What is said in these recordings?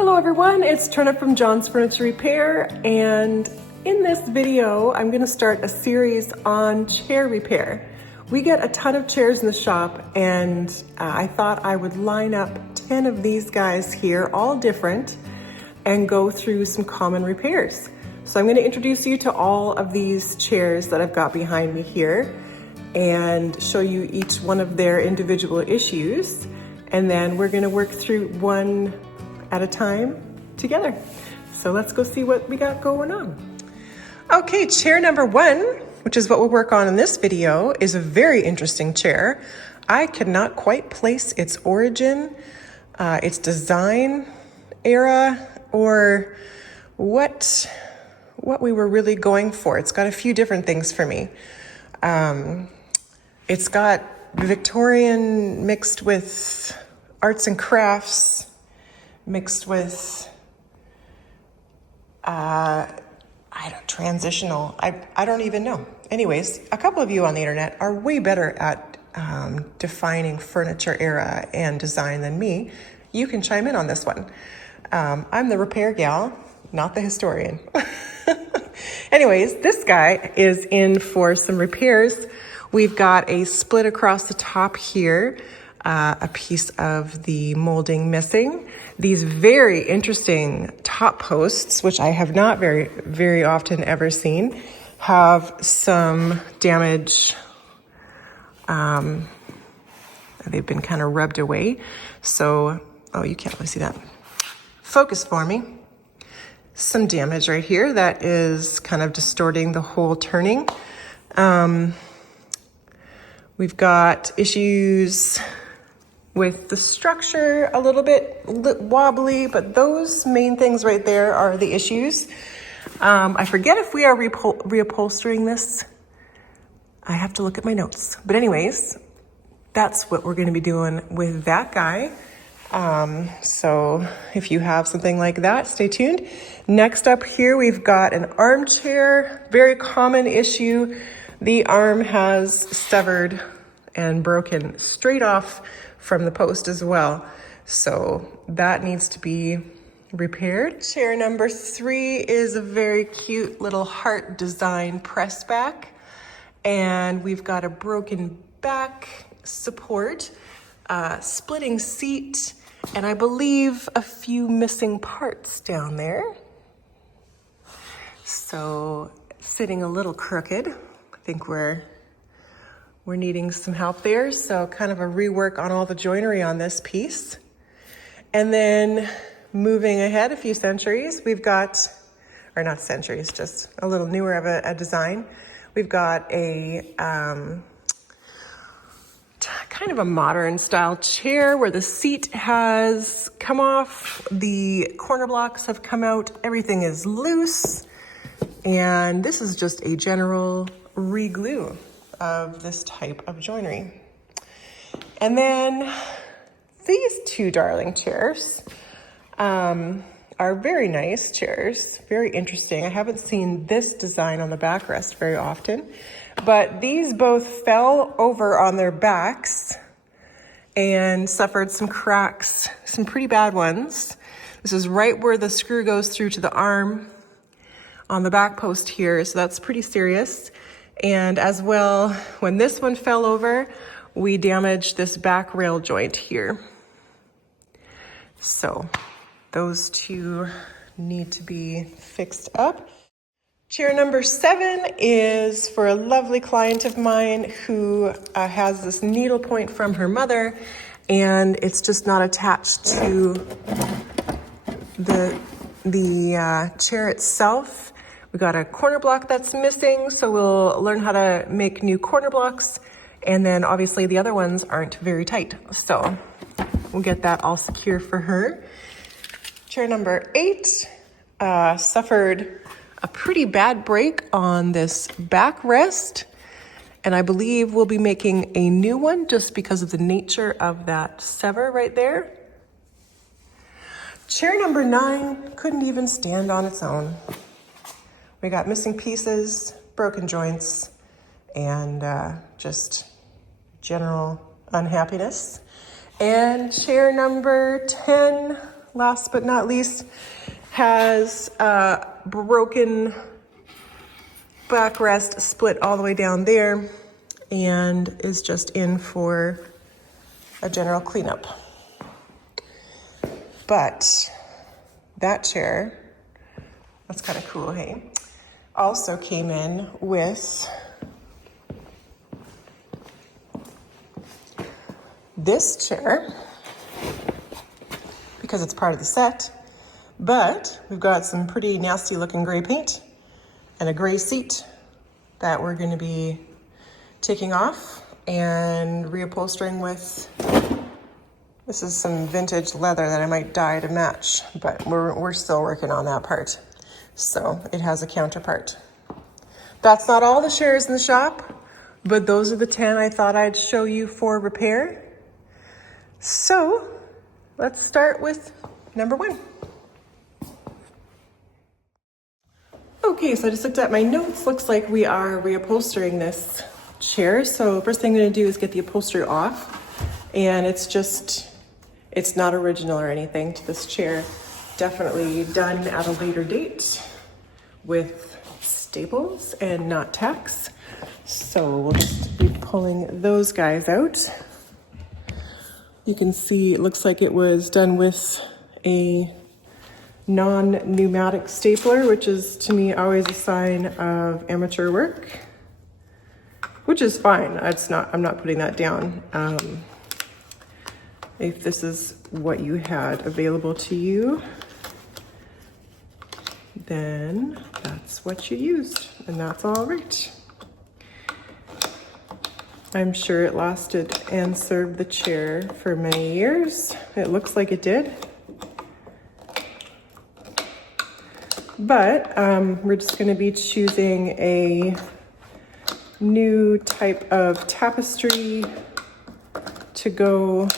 Hello everyone, it's Trena from John's Furniture Repair, and in this video I'm going to start a series on chair repair. We get a ton of chairs in the shop, and I thought I would line up 10 of these guys here, all different, and go through some common repairs. So I'm going to introduce you to all of these chairs that I've got behind me here and show you each one of their individual issues, and then we're going to work through one at a time together. So let's go see what we got going on. Okay, chair number one, which is what we'll work on in this video, is a very interesting chair. I could not quite place its origin, its design era, or what we were really going for. It's got a few different things for me. It's got Victorian mixed with arts and crafts, mixed with, transitional. I don't even know. Anyways, a couple of you on the internet are way better at defining furniture era and design than me. You can chime in on this one. I'm the repair gal, not the historian. Anyways, this guy is in for some repairs. We've got a split across the top here, a piece of the molding missing. These very interesting top posts, which I have not very often ever seen, have some damage. They've been kind of rubbed away. So, oh, you can't really see that. Focus for me. Some damage right here that is kind of distorting the whole turning. We've got issues with the structure, a little bit wobbly, but those main things right there are the issues. I forget if we are reupholstering this. I have to look at my notes. But anyways, that's what we're gonna be doing with that guy. So if you have something like that, stay tuned. Next up here, we've got an armchair, very common issue. The arm has severed and broken straight off from the post as well. So that needs to be repaired. Chair number 3 is a very cute little heart design press back. And we've got a broken back support, splitting seat, and I believe a few missing parts down there. So sitting a little crooked. I think we're needing some help there. So kind of a rework on all the joinery on this piece. And then moving ahead a few centuries, we've got, or not centuries, just a little newer of a design. We've got a kind of a modern style chair where the seat has come off, the corner blocks have come out, everything is loose. And this is just a general reglue of this type of joinery. And then these two darling chairs are very nice chairs, very interesting. I haven't seen this design on the backrest very often, but these both fell over on their backs and suffered some cracks, some pretty bad ones. This is right where the screw goes through to the arm on the back post here, so that's pretty serious. And as well, when this one fell over, we damaged this back rail joint here. So those two need to be fixed up. Chair number 7 is for a lovely client of mine who has this needle point from her mother, and it's just not attached to the chair itself. We got a corner block that's missing, so we'll learn how to make new corner blocks. And then obviously the other ones aren't very tight. So we'll get that all secure for her. Chair number 8 suffered a pretty bad break on this backrest. And I believe we'll be making a new one just because of the nature of that sever right there. Chair number 9 couldn't even stand on its own. We got missing pieces, broken joints, and just general unhappiness. And chair number 10 last but not least, has a broken backrest split all the way down there and is just in for a general cleanup. But that chair, that's kind of cool, hey? Also came in with this chair because it's part of the set, but we've got some pretty nasty looking gray paint and a gray seat that we're going to be taking off and reupholstering with. This is some vintage leather that I might dye to match, but we're still working on that part. So it has a counterpart. That's not all the chairs in the shop, but those are the 10 I thought I'd show you for repair. So let's start with number 1. Okay, so I just looked at my notes. Looks like we are reupholstering this chair. So first thing I'm gonna do is get the upholstery off. And it's not original or anything to this chair. Definitely done at a later date with staples and not tacks. So we'll just be pulling those guys out. You can see it looks like it was done with a non-pneumatic stapler, which is to me always a sign of amateur work, which is fine. I'm not putting that down. If this is what you had available to you, then that's what you used, and that's all right. I'm sure it lasted and served the chair for many years. It looks like it did. But we're just gonna be choosing a new type of tapestry to go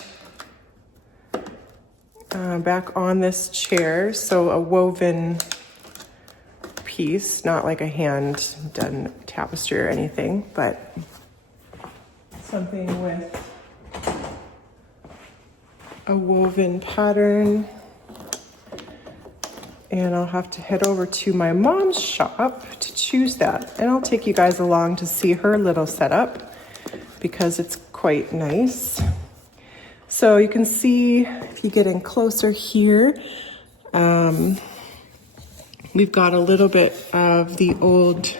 back on this chair. So a woven piece, not like a hand done tapestry or anything, but something with a woven pattern. And I'll have to head over to my mom's shop to choose that. And I'll take you guys along to see her little setup because it's quite nice. So you can see, if you get in closer here, we've got a little bit of the old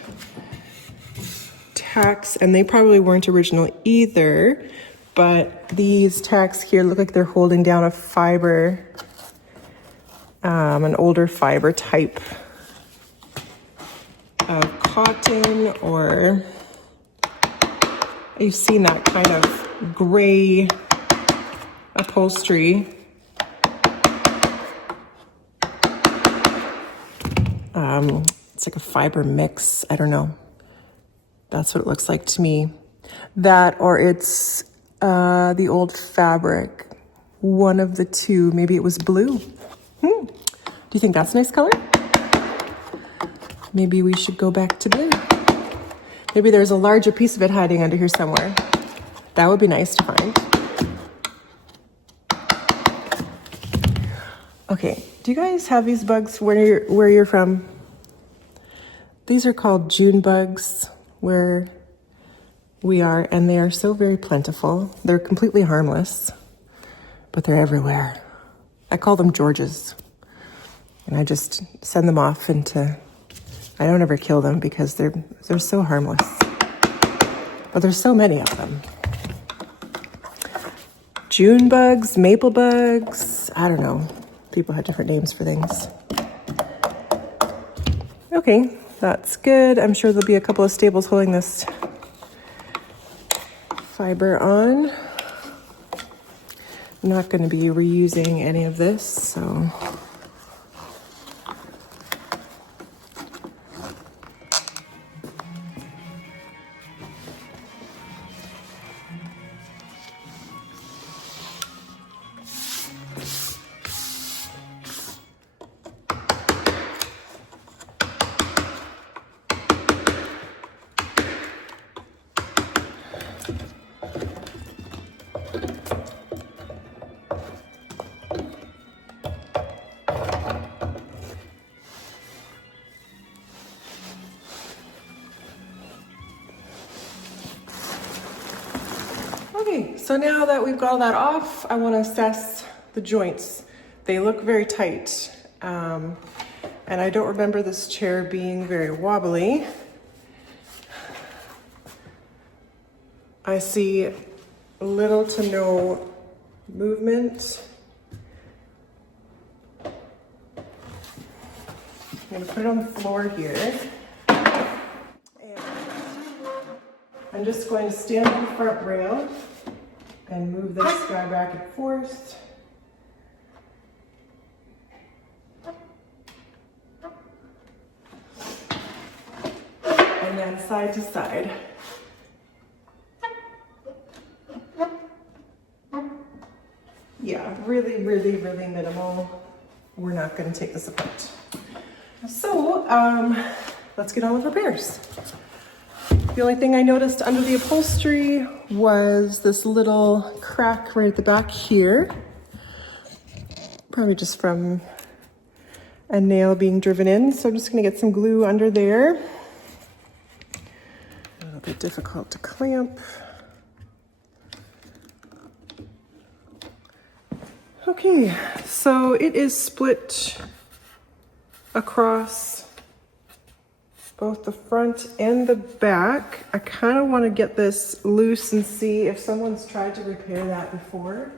tacks, and they probably weren't original either, but these tacks here look like they're holding down a fiber, an older fiber type of cotton, or you've seen that kind of gray upholstery. It's like a fiber mix. I don't know. That's what it looks like to me. That, or it's the old fabric. One of the two. Maybe it was blue. Do you think that's a nice color? Maybe we should go back to blue. Maybe there's a larger piece of it hiding under here somewhere. That would be nice to find. Okay, do you guys have these bugs where you're from? These are called June bugs where we are, and they are so very plentiful. They're completely harmless, but they're everywhere. I call them Georges, and I just send them off into, I don't ever kill them because they're so harmless, but there's so many of them. June bugs, maple bugs, I don't know. People have different names for things. Okay, that's good. I'm sure there'll be a couple of staples holding this fiber on. I'm not going to be reusing any of this, so. Okay, so now that we've got all that off, I want to assess the joints. They look very tight, and I don't remember this chair being very wobbly. I see little to no movement. I'm going to put it on the floor here. And I'm just going to stand on the front rail and move this guy back and forth. And then side to side. Yeah, really minimal. We're not going to take this apart. So, let's get on with repairs. The only thing I noticed under the upholstery was this little crack right at the back here. Probably just from a nail being driven in. So I'm just going to get some glue under there. A little bit difficult to clamp. Okay, so it is split across both the front and the back. I kind of want to get this loose and see if someone's tried to repair that before.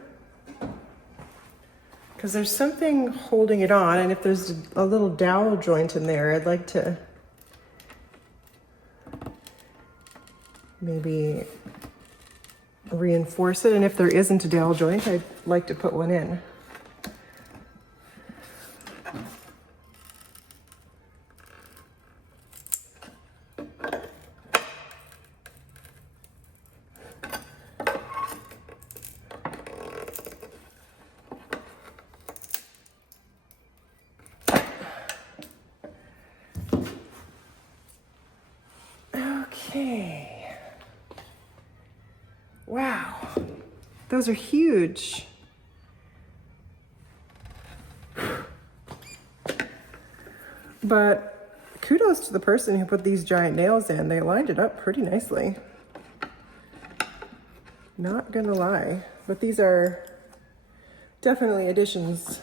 Because there's something holding it on, and if there's a little dowel joint in there, I'd like to maybe reinforce it, and if there isn't a dowel joint, I'd like to put one in. Okay. Wow, those are huge. But kudos to the person who put these giant nails in. They lined it up pretty nicely. Not gonna lie, but these are definitely additions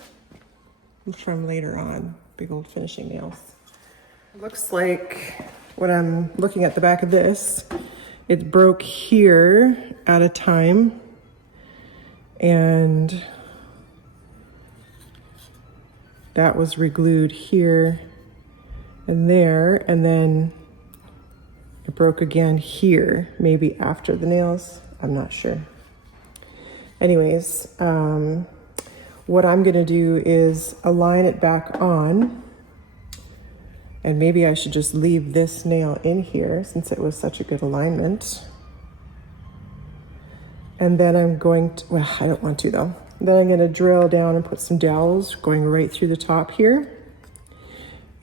from later on. Big old finishing nails. Looks like when I'm looking at the back of this, it broke here at a time, and that was reglued here and there, and then it broke again here, maybe after the nails. I'm not sure. Anyways, what I'm gonna do is align it back on, and maybe I should just leave this nail in here since it was such a good alignment. And then I'm going to, well, I don't want to though. Then I'm gonna drill down and put some dowels going right through the top here.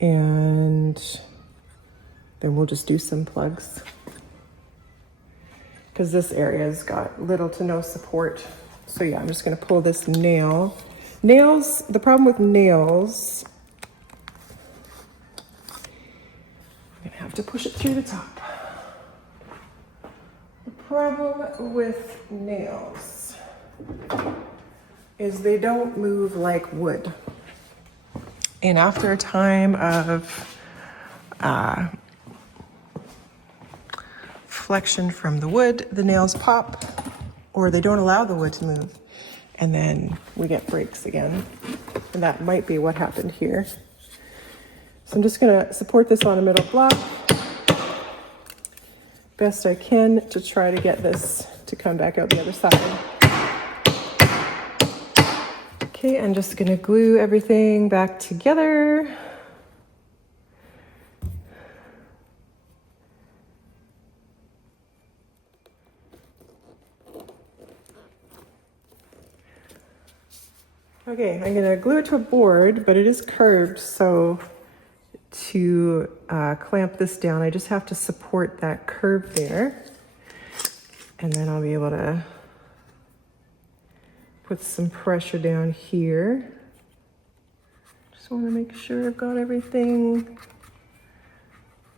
And then we'll just do some plugs, because this area's got little to no support. So yeah, I'm just gonna pull this nail. Nails, the problem with nails, I'm gonna have to push it through the top. The problem with nails is they don't move like wood. And after a time of flexion from the wood, the nails pop, or they don't allow the wood to move. And then we get breaks again. And that might be what happened here. So I'm just gonna support this on a middle block best I can to try to get this to come back out the other side. Okay, I'm just gonna glue everything back together. Okay, I'm gonna glue it to a board, but it is curved, so to clamp this down, I just have to support that curve there. And then I'll be able to put some pressure down here. Just want to make sure I've got everything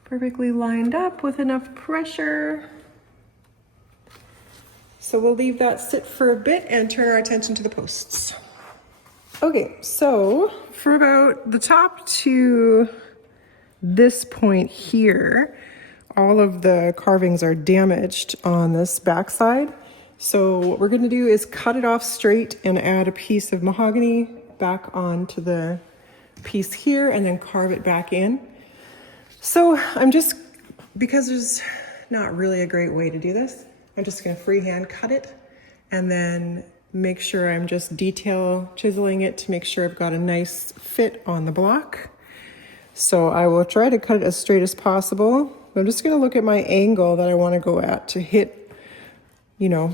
perfectly lined up with enough pressure. So we'll leave that sit for a bit and turn our attention to the posts. Okay, so for about the top to this point here, all of the carvings are damaged on this backside. So what we're gonna do is cut it off straight and add a piece of mahogany back onto the piece here and then carve it back in. So because there's not really a great way to do this, I'm just gonna freehand cut it and then make sure I'm just detail chiseling it to make sure I've got a nice fit on the block. So I will try to cut it as straight as possible. I'm just gonna look at my angle that I wanna go at to hit, you know,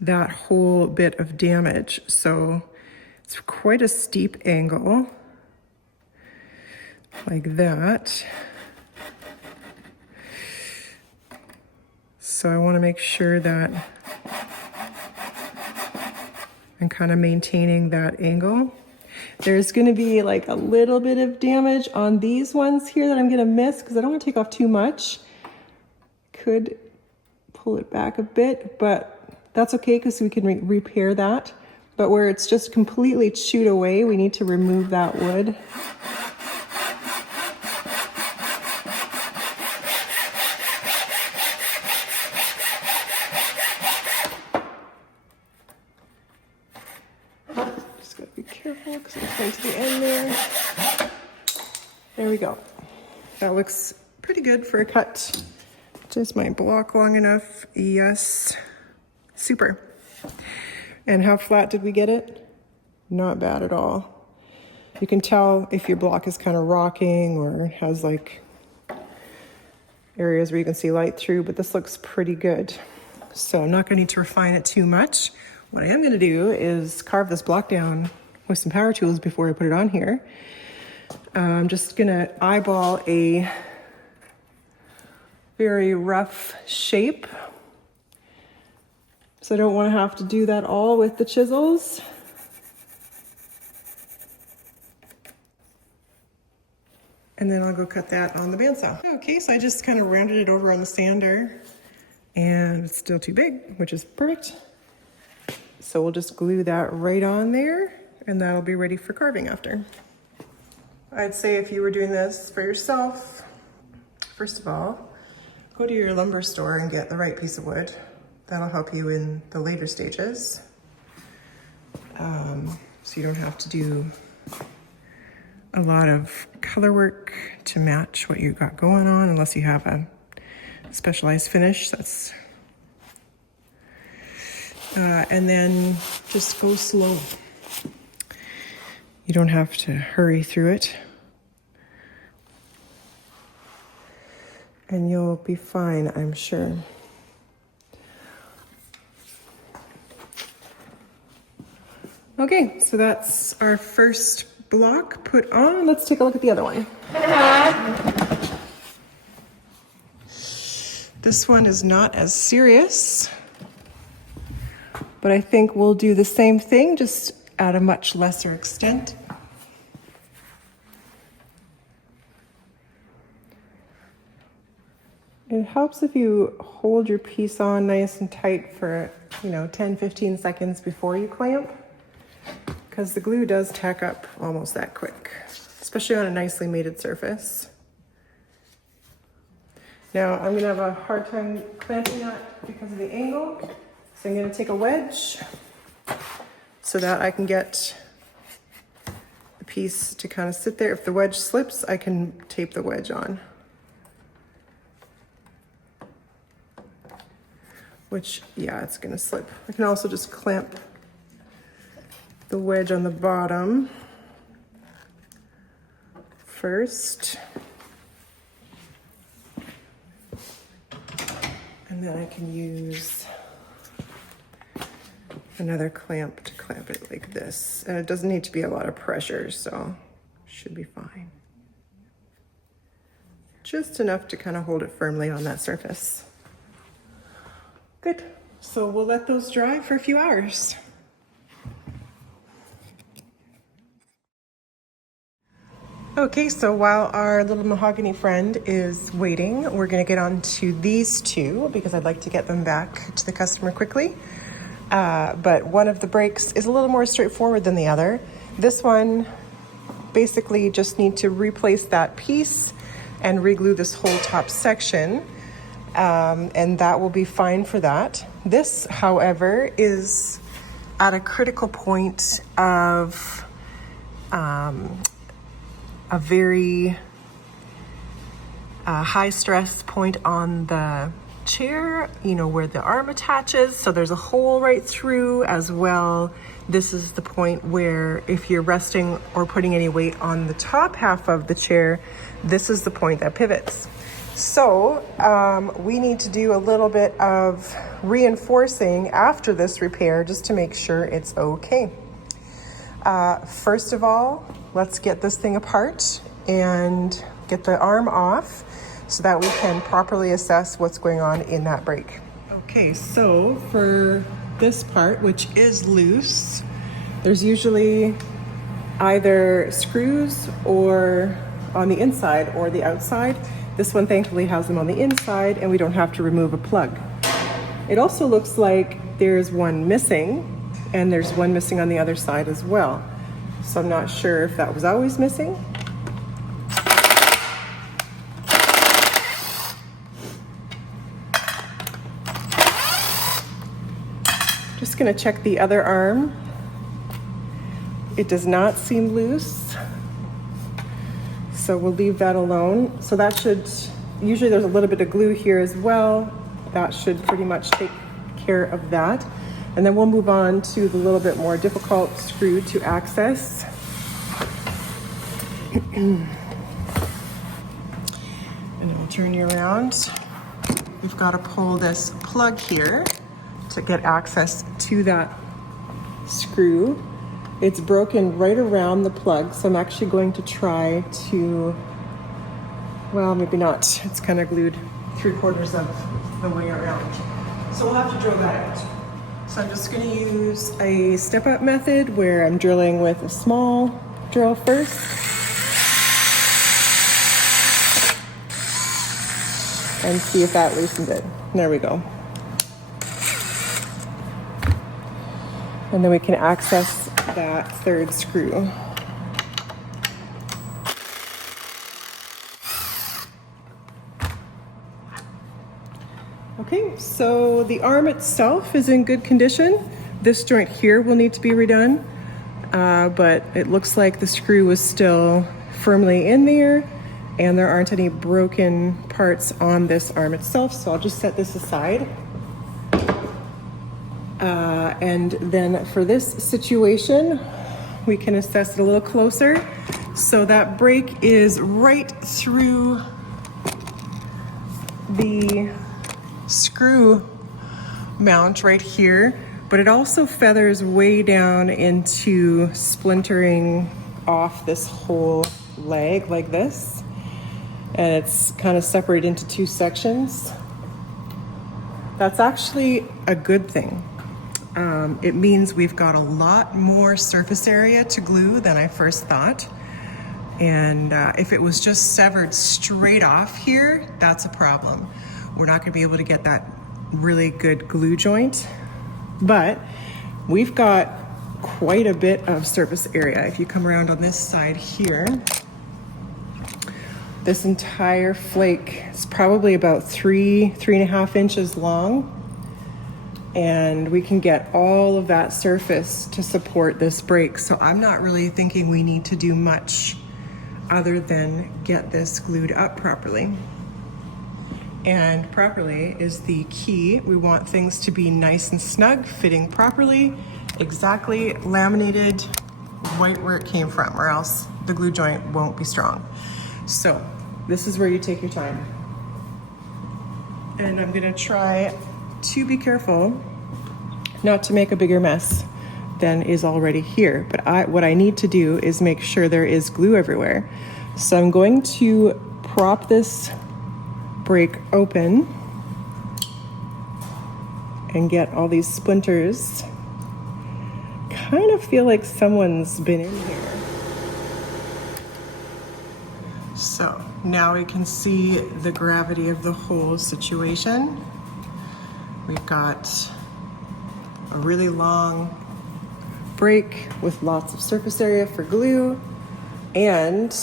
that whole bit of damage. So it's quite a steep angle, like that. So I wanna make sure that I'm kind of maintaining that angle. There's gonna be like a little bit of damage on these ones here that I'm gonna miss because I don't want to take off too much. Could pull it back a bit, but that's okay because we can repair that. But where it's just completely chewed away, we need to remove that wood. Careful because I'm coming to the end there. There we go. That looks pretty good for a cut. Is my block long enough? Yes. Super. And how flat did we get it? Not bad at all. You can tell if your block is kind of rocking or has like areas where you can see light through, but this looks pretty good. So I'm not going to need to refine it too much. What I am going to do is carve this block down with some power tools before I put it on here. I'm just gonna eyeball a very rough shape. So I don't wanna have to do that all with the chisels. And then I'll go cut that on the bandsaw. Okay, so I just kind of rounded it over on the sander and it's still too big, which is perfect. So we'll just glue that right on there and that'll be ready for carving after. I'd say if you were doing this for yourself, first of all, go to your lumber store and get the right piece of wood. That'll help you in the later stages. So you don't have to do a lot of color work to match what you got going on unless you have a specialized finish. And then just go slow. You don't have to hurry through it. And you'll be fine, I'm sure. Okay, so that's our first block put on. Let's take a look at the other one. This one is not as serious, but I think we'll do the same thing, just at a much lesser extent. It helps if you hold your piece on nice and tight for, 10-15 seconds before you clamp, because the glue does tack up almost that quick, especially on a nicely mated surface. Now I'm gonna have a hard time clamping that because of the angle, so I'm gonna take a wedge so that I can get the piece to kind of sit there. If the wedge slips, I can tape the wedge on. Which, yeah, it's gonna slip. I can also just clamp the wedge on the bottom first. And then I can use another clamp to clamp it like this. And it doesn't need to be a lot of pressure, so should be fine. Just enough to kind of hold it firmly on that surface. Good. So we'll let those dry for a few hours. Okay, so while our little mahogany friend is waiting, we're gonna get on to these two because I'd like to get them back to the customer quickly. But one of the breaks is a little more straightforward than the other. This one, basically just need to replace that piece and reglue this whole top section. And that will be fine for that. This, however, is at a critical point of a very high stress point on the chair, you know, where the arm attaches. So there's a hole right through as well. This is the point where if you're resting or putting any weight on the top half of the chair, this is the point that pivots. So we need to do a little bit of reinforcing after this repair just to make sure it's okay. First of all, let's get this thing apart and get the arm off so that we can properly assess what's going on in that break. Okay, so for this part, which is loose, there's usually either screws or on the inside or the outside. This one thankfully has them on the inside and we don't have to remove a plug. It also looks like there's one missing and there's one missing on the other side as well. So I'm not sure if that was always missing. Just gonna check the other arm. It does not seem loose. So we'll leave that alone. So that should, usually there's a little bit of glue here as well. That should pretty much take care of that. And then we'll move on to the little bit more difficult screw to access. And I'll turn you around. We've got to pull this plug here to get access to that screw. It's broken right around the plug, so I'm actually going to try to, well, maybe not. It's kind of glued 3/4 of the way around. So we'll have to drill that out. So I'm just going to use a step-up method where I'm drilling with a small drill first. And see if that loosened it. There we go. And then we can access that third screw. Okay, so the arm itself is in good condition. This joint here will need to be redone, but it looks like the screw is still firmly in there and there aren't any broken parts on this arm itself, so I'll just set this aside. And then for this situation, we can assess it a little closer. So that break is right through the screw mount right here, but it also feathers way down into splintering off this whole leg like this. And it's kind of separated into two sections. That's actually a good thing. It means we've got a lot more surface area to glue than I first thought. And if it was just severed straight off here, that's a problem. We're not gonna be able to get that really good glue joint, but we've got quite a bit of surface area. If you come around on this side here, this entire flake is probably about 3.5 inches long. And we can get all of that surface to support this break. So I'm not really thinking we need to do much other than get this glued up properly. And properly is the key. We want things to be nice and snug, fitting properly, exactly laminated right where it came from, or else the glue joint won't be strong. So this is where you take your time. And I'm gonna try to be careful not to make a bigger mess than is already here. But what I need to do is make sure there is glue everywhere. So I'm going to prop this break open and get all these splinters. Kind of feel like someone's been in here. So now we can see the gravity of the whole situation. We've got a really long break with lots of surface area for glue, and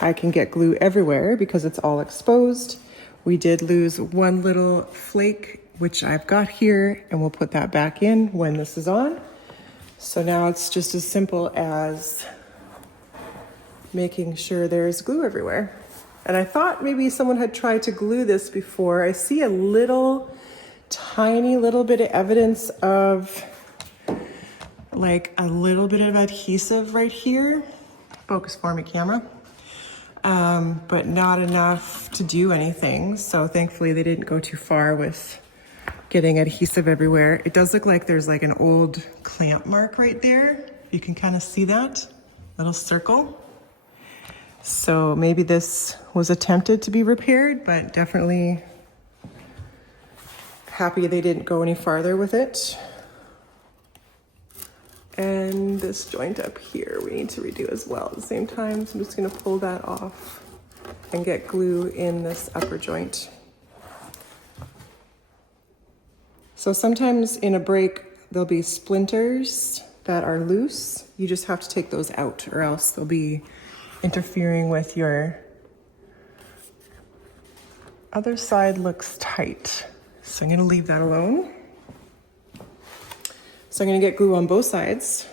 I can get glue everywhere because it's all exposed. We did lose one little flake, which I've got here, and we'll put that back in when this is on. So now it's just as simple as making sure there's glue everywhere. And I thought maybe someone had tried to glue this before. I see a little, tiny little bit of evidence of like a little bit of adhesive right here. Focus for me, camera. But not enough to do anything. So thankfully they didn't go too far with getting adhesive everywhere. It does look like there's like an old clamp mark right there. You can kind of see that little circle. So maybe this was attempted to be repaired, but definitely happy they didn't go any farther with it. And this joint up here we need to redo as well at the same time. So I'm just gonna pull that off and get glue in this upper joint. So sometimes in a break, there'll be splinters that are loose. You just have to take those out or else they'll be interfering with your other side. Looks tight. So I'm gonna leave that alone. So I'm gonna get glue on both sides.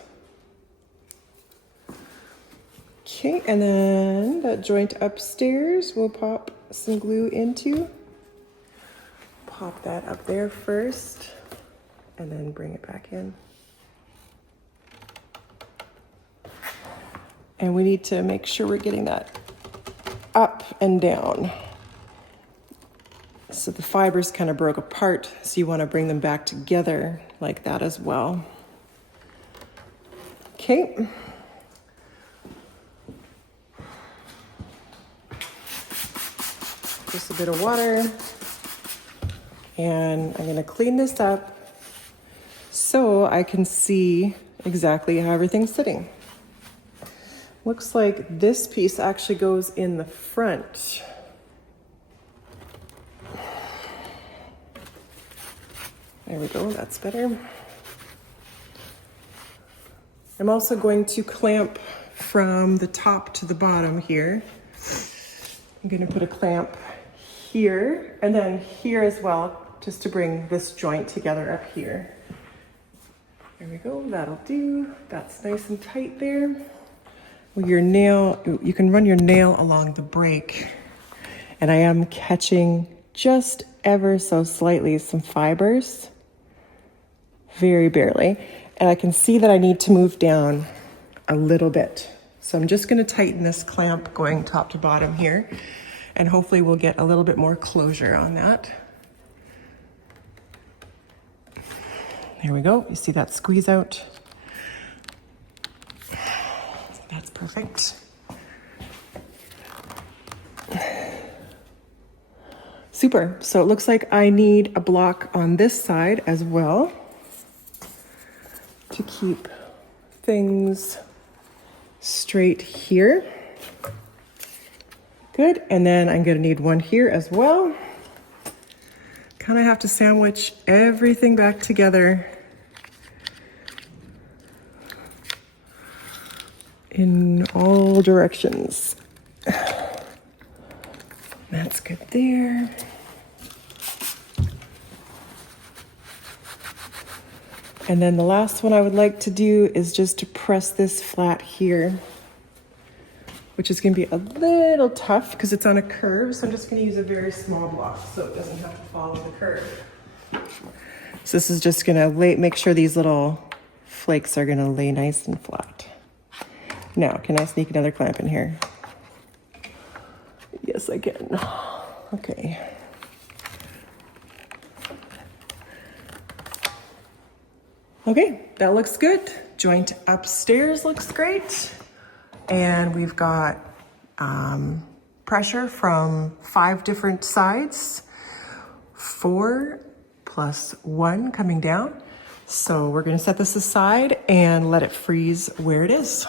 Okay, and then that joint upstairs we'll pop some glue into. Pop that up there first and then bring it back in. And we need to make sure we're getting that up and down. So the fibers kind of broke apart, so you want to bring them back together like that as well. Okay. Just a bit of water. And I'm going to clean this up so I can see exactly how everything's sitting. Looks like this piece actually goes in the front. There we go, that's better. I'm also going to clamp from the top to the bottom here. I'm going to put a clamp here and then here as well, just to bring this joint together up here. There we go, that'll do. That's nice and tight there. With your nail, you can run your nail along the break, and I am catching just ever so slightly some fibers, very barely, and I can see that I need to move down a little bit. So I'm just going to tighten this clamp going top to bottom here, and hopefully we'll get a little bit more closure on that. There we go. You see that squeeze out? That's perfect. Super. So it looks like I need a block on this side as well to keep things straight here. Good. And then I'm going to need one here as well. Kind of have to sandwich everything back together in all directions. That's good there. And then the last one I would like to do is just to press this flat here, which is going to be a little tough because it's on a curve. So I'm just going to use a very small block so it doesn't have to follow the curve. So this is just going to make sure these little flakes are going to lay nice and flat. Now, can I sneak another clamp in here? Yes, I can. Okay. Okay, that looks good. Joint upstairs looks great. And we've got pressure from 5 different sides, 4 plus 1 coming down. So we're gonna set this aside and let it freeze where it is.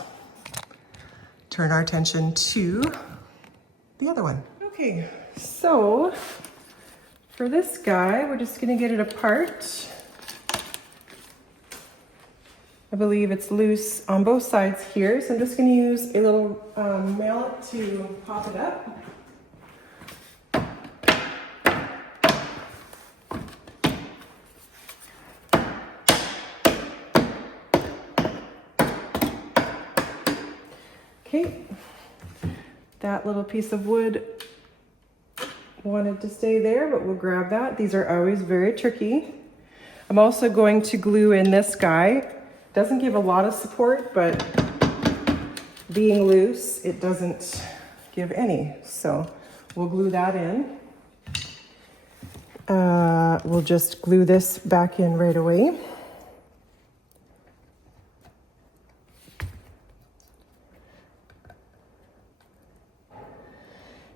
Turn our attention to the other one. Okay, so for this guy, we're just gonna get it apart. I believe it's loose on both sides here, so I'm just gonna use a little mallet to pop it up. Okay, that little piece of wood wanted to stay there, but we'll grab that. These are always very tricky. I'm also going to glue in this guy. Doesn't give a lot of support, but being loose, it doesn't give any. So we'll glue that in. We'll just glue this back in right away.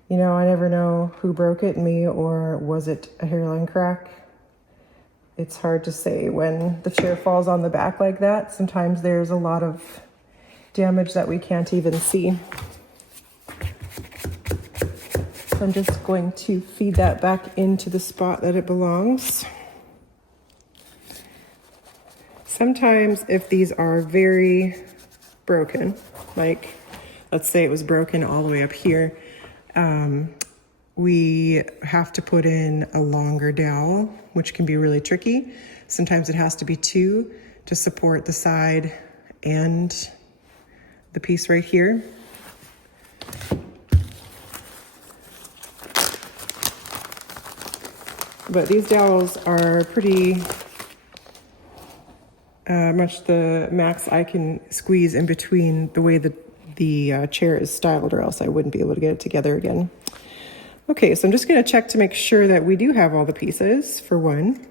You know, I never know who broke it, me or was it a hairline crack? It's hard to say when the chair falls on the back like that. Sometimes there's a lot of damage that we can't even see. So I'm just going to feed that back into the spot that it belongs. Sometimes if these are very broken, like let's say it was broken all the way up here, we have to put in a longer dowel, which can be really tricky. Sometimes it has to be two to support the side and the piece right here. But these dowels are pretty much the max I can squeeze in between the way that the chair is styled, or else I wouldn't be able to get it together again. Okay, so I'm just going to check to make sure that we do have all the pieces for one.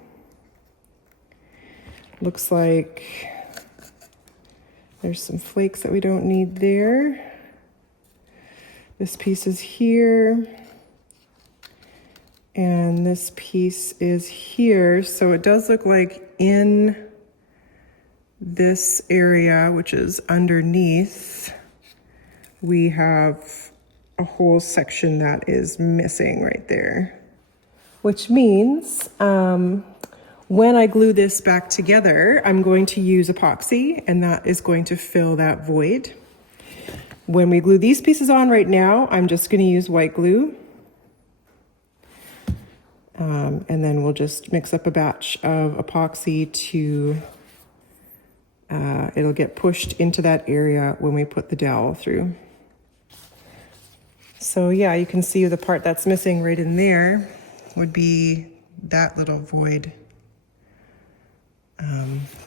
Looks like there's some flakes that we don't need there. This piece is here. And this piece is here. So it does look like in this area, which is underneath, we have a whole section that is missing right there. Which means when I glue this back together, I'm going to use epoxy, and that is going to fill that void. When we glue these pieces on right now, I'm just going to use white glue. And then we'll just mix up a batch of epoxy to, it'll get pushed into that area when we put the dowel through. So yeah, you can see the part that's missing right in there would be that little void.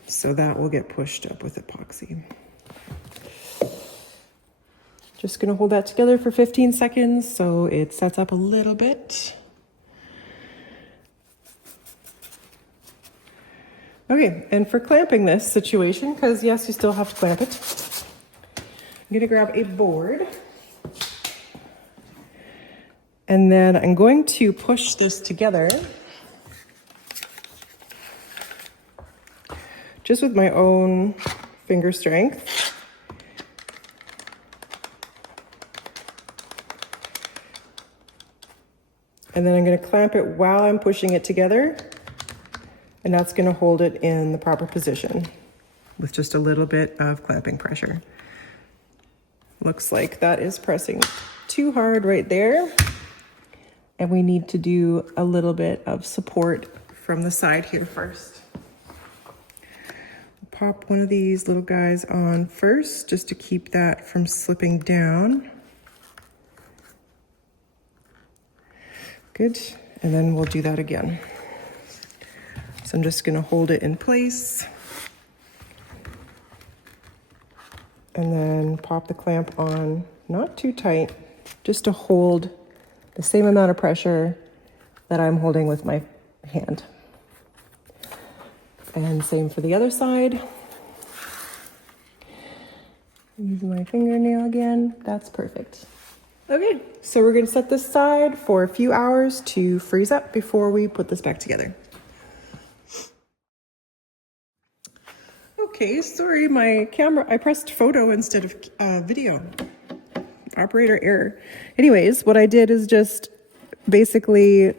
So that will get pushed up with epoxy. Just gonna hold that together for 15 seconds so it sets up a little bit. Okay, and for clamping this situation, because yes, you still have to clamp it, I'm gonna grab a board. And then I'm going to push this together just with my own finger strength. And then I'm going to clamp it while I'm pushing it together, and that's going to hold it in the proper position with just a little bit of clamping pressure. Looks like that is pressing too hard right there. And we need to do a little bit of support from the side here first. Pop one of these little guys on first, just to keep that from slipping down. Good, and then we'll do that again. So I'm just gonna hold it in place. And then pop the clamp on, not too tight, just to hold the same amount of pressure that I'm holding with my hand. And same for the other side. Use my fingernail again, that's perfect. Okay, so we're gonna set this aside for a few hours to freeze up before we put this back together. Okay, sorry, my camera, I pressed photo instead of video. operator error. Anyways, what I did is just basically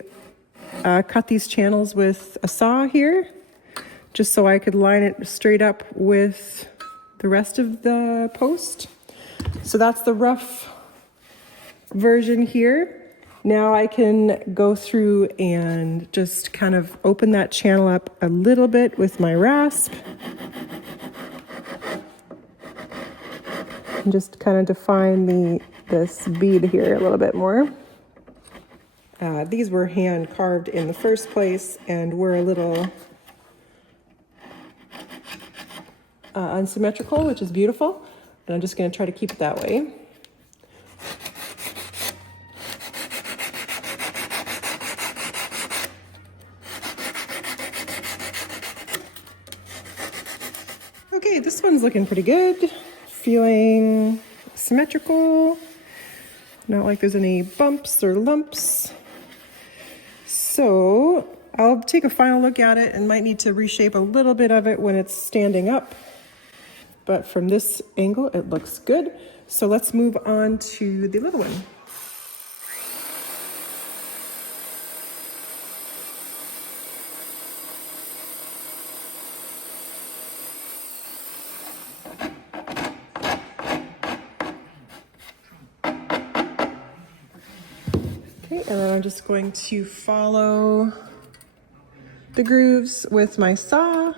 cut these channels with a saw here, just so I could line it straight up with the rest of the post. So that's the rough version here. Now I can go through and just kind of open that channel up a little bit with my rasp. And just kind of define this bead here a little bit more. These were hand carved in the first place and were a little unsymmetrical, which is beautiful. And I'm just going to try to keep it that way. Okay, this one's looking pretty good. Feeling symmetrical. Not like there's any bumps or lumps. So I'll take a final look at it and might need to reshape a little bit of it when it's standing up. But from this angle, it looks good. So let's move on to the little one. Okay, and then I'm just going to follow the grooves with my saw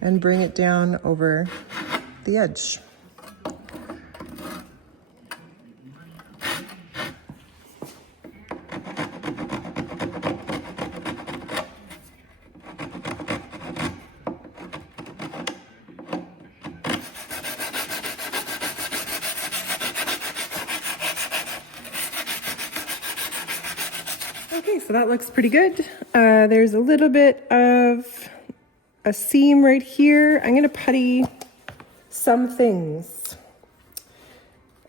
and bring it down over the edge. Okay, so that looks pretty good. There's a little bit of a seam right here. I'm gonna putty some things.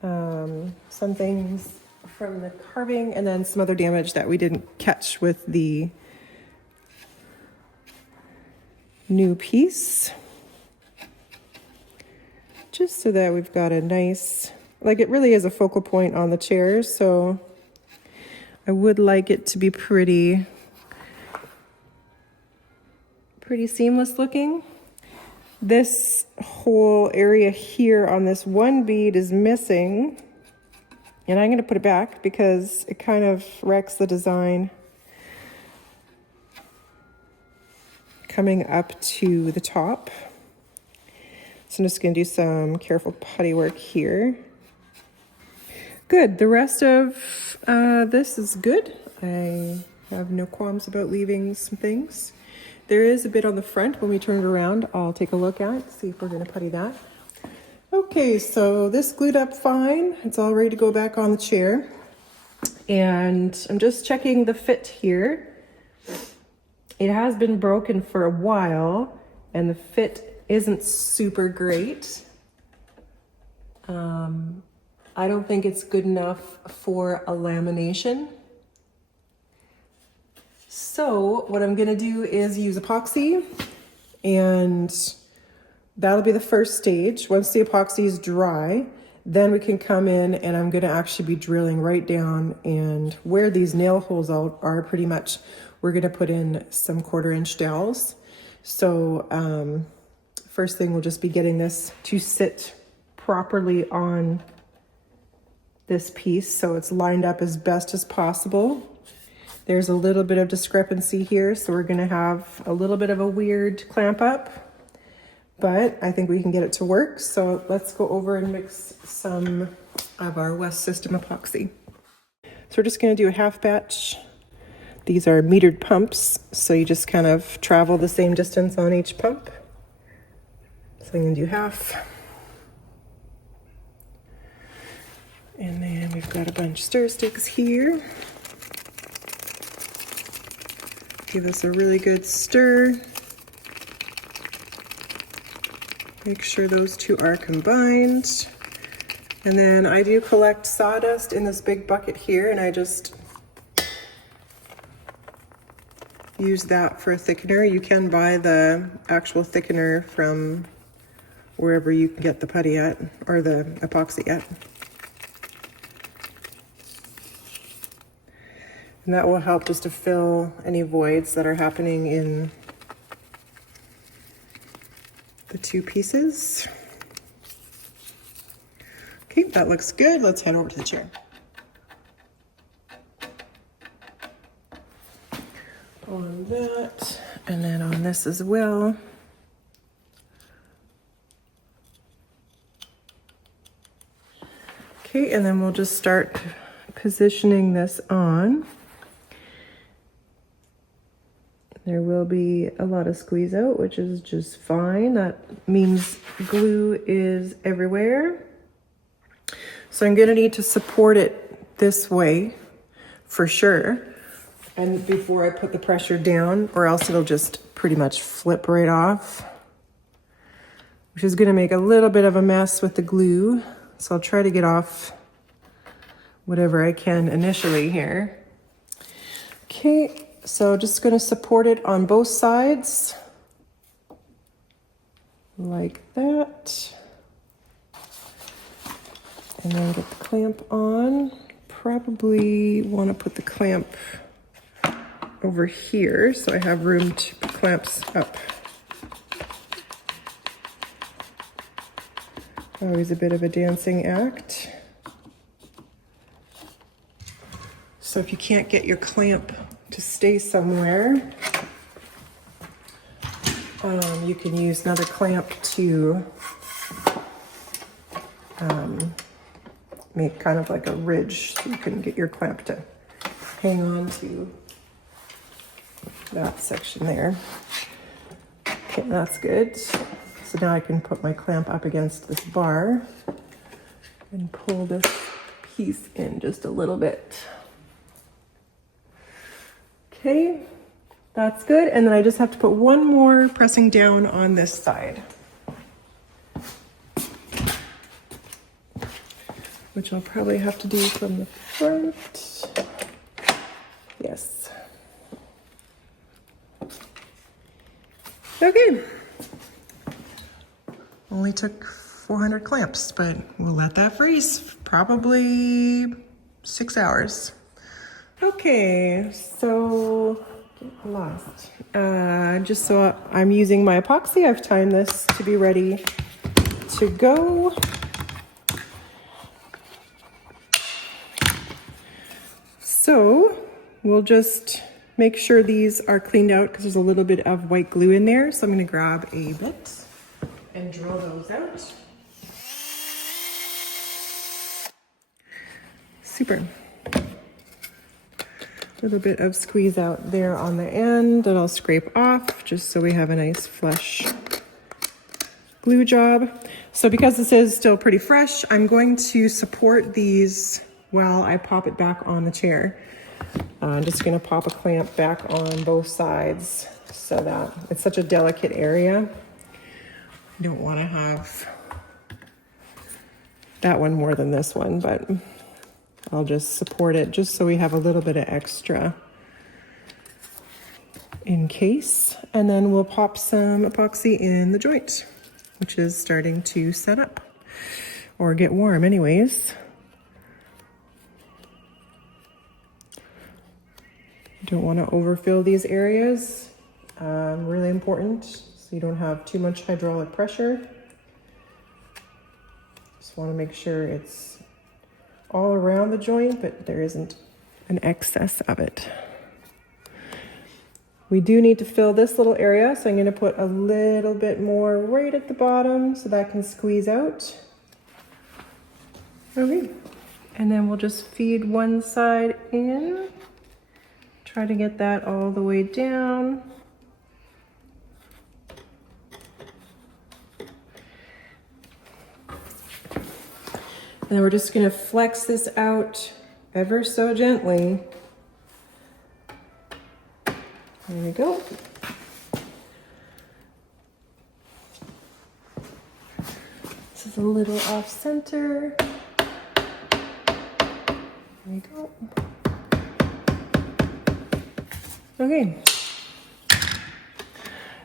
Some things from the carving and then some other damage that we didn't catch with the new piece. Just so that we've got a nice, like it really is a focal point on the chairs, so I would like it to be pretty seamless looking. This whole area here on this one bead is missing, and I'm going to put it back because it kind of wrecks the design coming up to the top. So I'm just going to do some careful putty work here. Good. The rest of this is good. I have no qualms about leaving some things. There is a bit on the front when we turn it around. I'll take a look at, see if we're going to putty that. Okay, so this glued up fine. It's all ready to go back on the chair. And I'm just checking the fit here. It has been broken for a while, and the fit isn't super great. I don't think it's good enough for a lamination. So what I'm gonna do is use epoxy, and that'll be the first stage. Once the epoxy is dry, then we can come in and I'm gonna actually be drilling right down, and where these nail holes are pretty much, we're gonna put in some 1/4 inch dowels. So first thing will just be getting this to sit properly on this piece so it's lined up as best as possible. There's a little bit of discrepancy here, so we're gonna have a little bit of a weird clamp up, but I think we can get it to work. So let's go over and mix some of our West System epoxy. So we're just gonna do a half batch. These are metered pumps, so you just kind of travel the same distance on each pump. So I'm gonna do half. And then we've got a bunch of stir sticks here. Give us a really good stir. Make sure those two are combined. And then I do collect sawdust in this big bucket here, and I just use that for a thickener. You can buy the actual thickener from wherever you can get the putty at, or the epoxy at. And that will help just to fill any voids that are happening in the two pieces. Okay, that looks good. Let's head over to the chair. On that, and then on this as well. Okay, and then we'll just start positioning this on. There will be a lot of squeeze out, which is just fine. That means glue is everywhere. So I'm gonna need to support it this way for sure. And before I put the pressure down, or else it'll just pretty much flip right off, which is gonna make a little bit of a mess with the glue. So I'll try to get off whatever I can initially here. Okay. So just going to support it on both sides like that, and then get the clamp on. Probably want to put the clamp over here so I have room to put clamps up. Always a bit of a dancing act. So if you can't get your clamp to stay somewhere, you can use another clamp to make kind of like a ridge so you can get your clamp to hang on to that section there. Okay, that's good. So now I can put my clamp up against this bar and pull this piece in just a little bit. Okay, that's good. And then I just have to put one more pressing down on this side, which I'll probably have to do from the front. Yes. Okay. Only took 400 clamps, but we'll let that freeze. Probably 6 hours. Okay, so get lost. Just so I'm using my epoxy, I've timed this to be ready to go. So we'll just make sure these are cleaned out because there's a little bit of white glue in there. So I'm going to grab a bit and drill those out. Super. A little bit of squeeze out there on the end that I'll scrape off just so we have a nice flush glue job. So because this is still pretty fresh, I'm going to support these while I pop it back on the chair. I'm just going to pop a clamp back on both sides so that it's such a delicate area. I don't want to have that one more than this one, but I'll just support it just so we have a little bit of extra in case. And then we'll pop some epoxy in the joint, which is starting to set up or get warm anyways. Don't want to overfill these areas. Really important so you don't have too much hydraulic pressure. Just want to make sure it's all around the joint, but there isn't an excess of it. We do need to fill this little area, so I'm going to put a little bit more right at the bottom so that can squeeze out. Okay, and then we'll just feed one side in. Try to get that all the way down. And then we're just going to flex this out ever so gently. There we go. This is a little off center. There we go. Okay.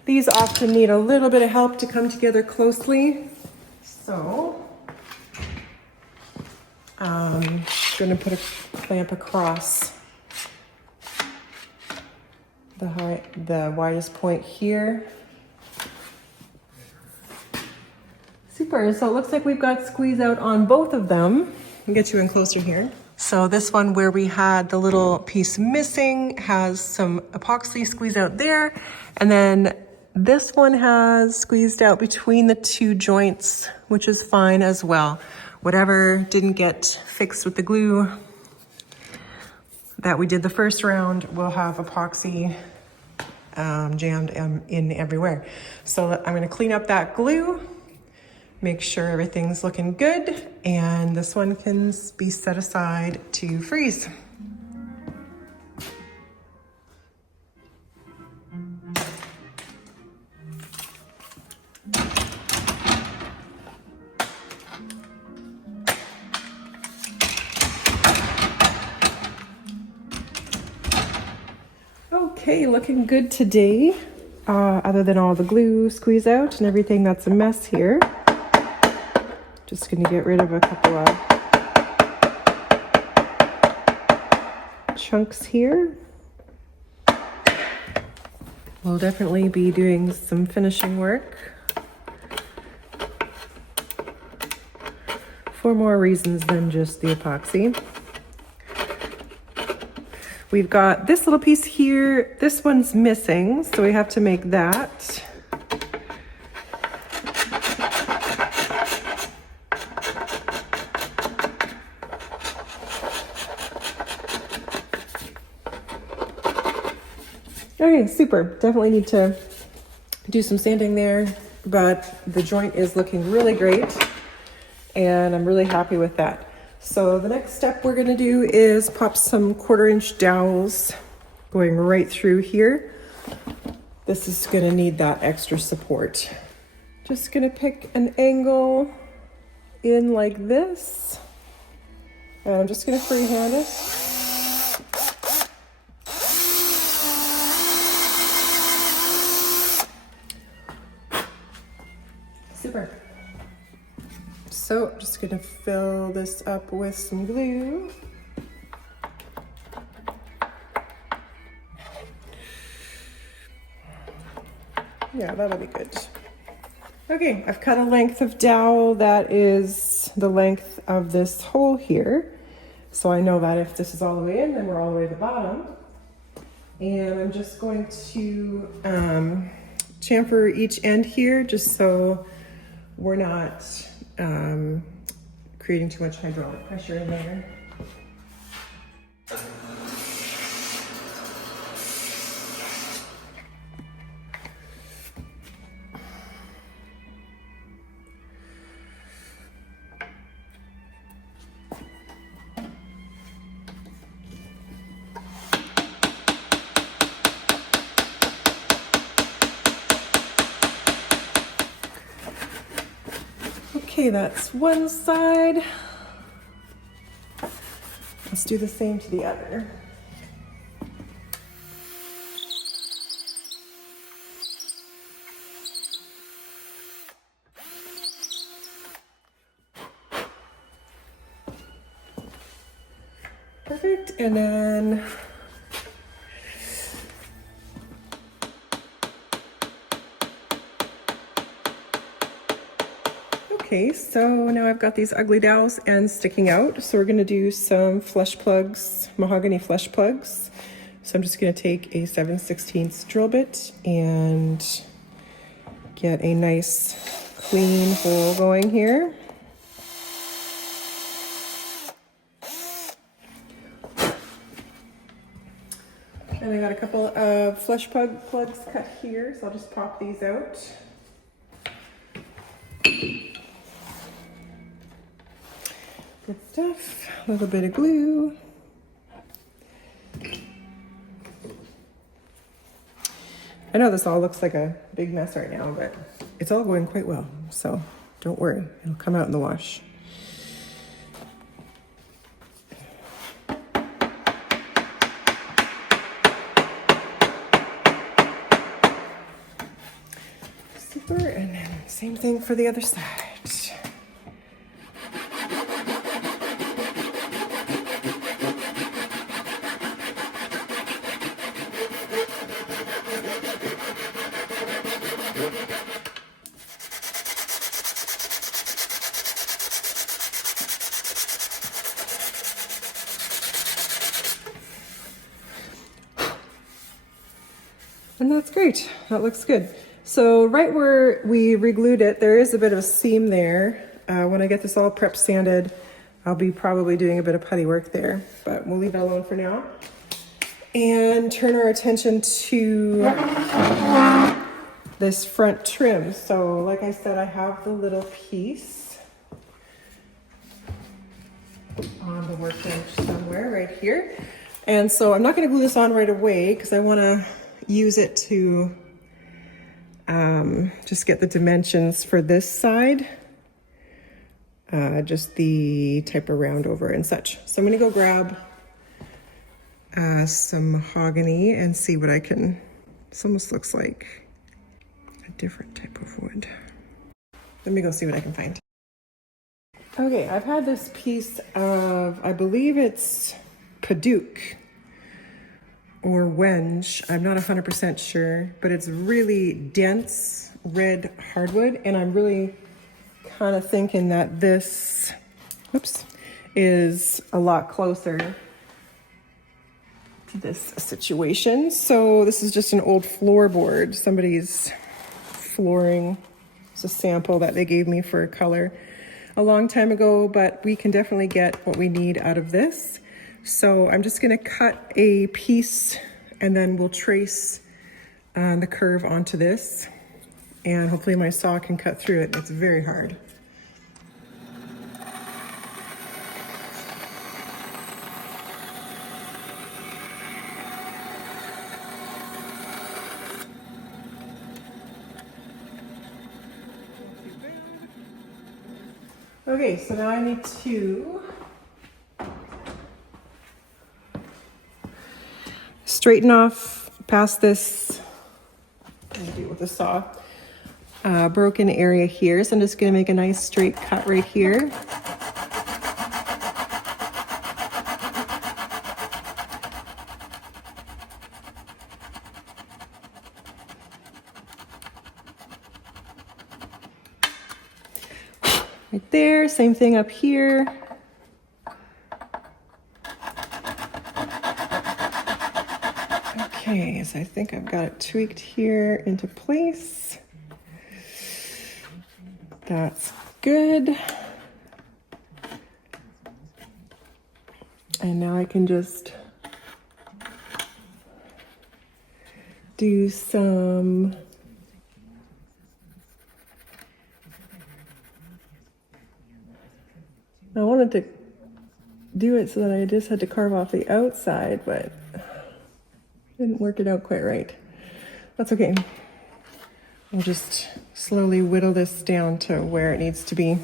These often need a little bit of help to come together closely. So I'm going to put a clamp across the widest point here. Super, so it looks like we've got squeeze out on both of them. I'll get you in closer here. So this one where we had the little piece missing has some epoxy squeeze out there. And then this one has squeezed out between the two joints, which is fine as well. Whatever didn't get fixed with the glue that we did the first round, we'll have epoxy jammed in everywhere. So I'm gonna clean up that glue, make sure everything's looking good, and this one can be set aside to freeze. Okay, looking good today, other than all the glue squeeze out and everything that's a mess here. Just gonna get rid of a couple of chunks here. We'll definitely be doing some finishing work for more reasons than just the epoxy. We've got this little piece here. This one's missing, so we have to make that. Okay, super. Definitely need to do some sanding there, but the joint is looking really great, and I'm really happy with that. So the next step we're gonna do is pop some 1/4-inch dowels going right through here. This is gonna need that extra support. Just gonna pick an angle in like this, and I'm just gonna freehand it. Super. So I'm just gonna fill this up with some glue. Yeah, that'll be good. Okay, I've cut a length of dowel that is the length of this hole here. So I know that if this is all the way in, then we're all the way to the bottom. And I'm just going to chamfer each end here just so we're not creating too much hydraulic pressure in there. Okay, that's one side. Let's do the same to the other. Perfect, and then okay, so now I've got these ugly dowels ends sticking out. So we're gonna do some flush plugs, mahogany flush plugs. So I'm just gonna take a 7/16 drill bit and get a nice clean hole going here. And I got a couple of flush plugs cut here, so I'll just pop these out. Good stuff. A little bit of glue. I know this all looks like a big mess right now, but it's all going quite well, so don't worry, it'll come out in the wash. Super, and then same thing for the other side. And that's great. That looks good. So right where we re-glued it, there is a bit of a seam there. When I get this all prep sanded, I'll be probably doing a bit of putty work there, but we'll leave that alone for now. And turn our attention to this front trim. So like I said, I have the little piece on the workbench somewhere right here. And so I'm not gonna glue this on right away because I wanna use it to just get the dimensions for this side. Just the type of round over and such. So I'm gonna go grab some mahogany and see what I can, this almost looks like a different type of wood. Let me go see what I can find. Okay, I've had this piece of, I believe it's Paduke or Wenge. I'm not 100% sure, but it's really dense red hardwood, and I'm really kind of thinking that this, oops, is a lot closer to this situation. So this is just an old floorboard. Somebody's flooring. It's a sample that they gave me for a color a long time ago, but we can definitely get what we need out of this. So I'm just gonna cut a piece and then we'll trace the curve onto this, and hopefully my saw can cut through it. It's very hard. Okay, so now I need to straighten off past this, I'm gonna do it with a saw, broken area here. So I'm just gonna make a nice straight cut right here. Right there, same thing up here. Okay, so I think I've got it tweaked here into place. That's good. And now I can just do some I wanted to do it so that I just had to carve off the outside, but didn't work it out quite right. That's okay. I'll just slowly whittle this down to where it needs to be.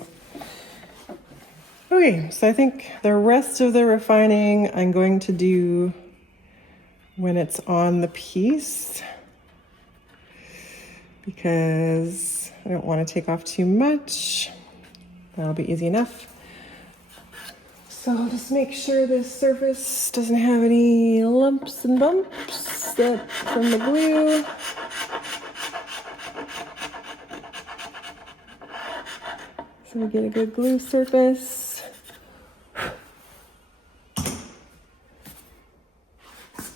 Okay, so I think the rest of the refining I'm going to do when it's on the piece, because I don't want to take off too much. That'll be easy enough. So just make sure this surface doesn't have any lumps and bumps from the glue. So we get a good glue surface.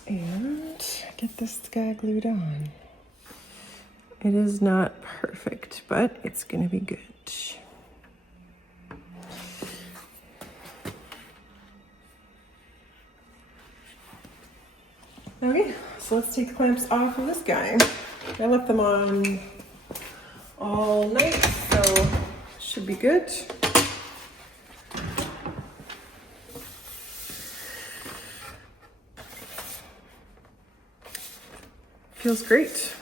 And get this guy glued on. It is not perfect, but it's gonna be good. Okay, so let's take the clamps off of this guy. I left them on all night, so should be good. Feels great.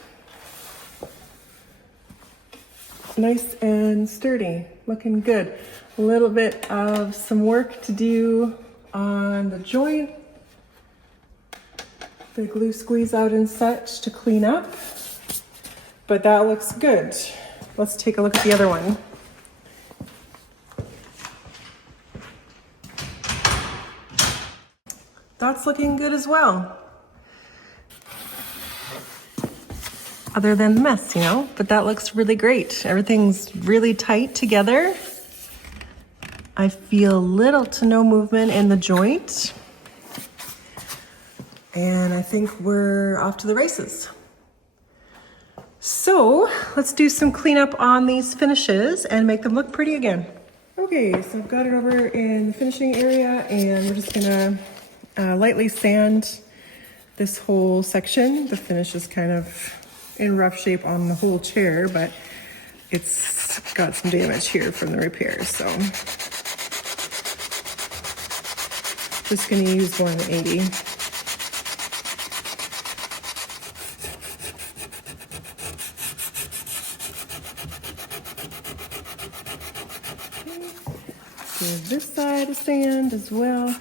Nice and sturdy, looking good. A little bit of some work to do on the joint. The glue squeeze out and such to clean up, but that looks good. Let's take a look at the other one. That's looking good as well. Other than the mess, you know, but that looks really great. Everything's really tight together. I feel little to no movement in the joint. And I think we're off to the races. So let's do some cleanup on these finishes and make them look pretty again. Okay, so I've got it over in the finishing area, and we're just gonna lightly sand this whole section. The finish is kind of in rough shape on the whole chair, but it's got some damage here from the repairs, so just gonna use 180. Give this side a sand as well.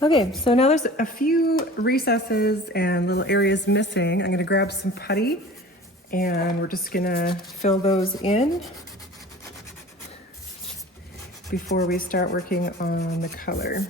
Okay, so now there's a few recesses and little areas missing. I'm gonna grab some putty and we're just gonna fill those in before we start working on the color.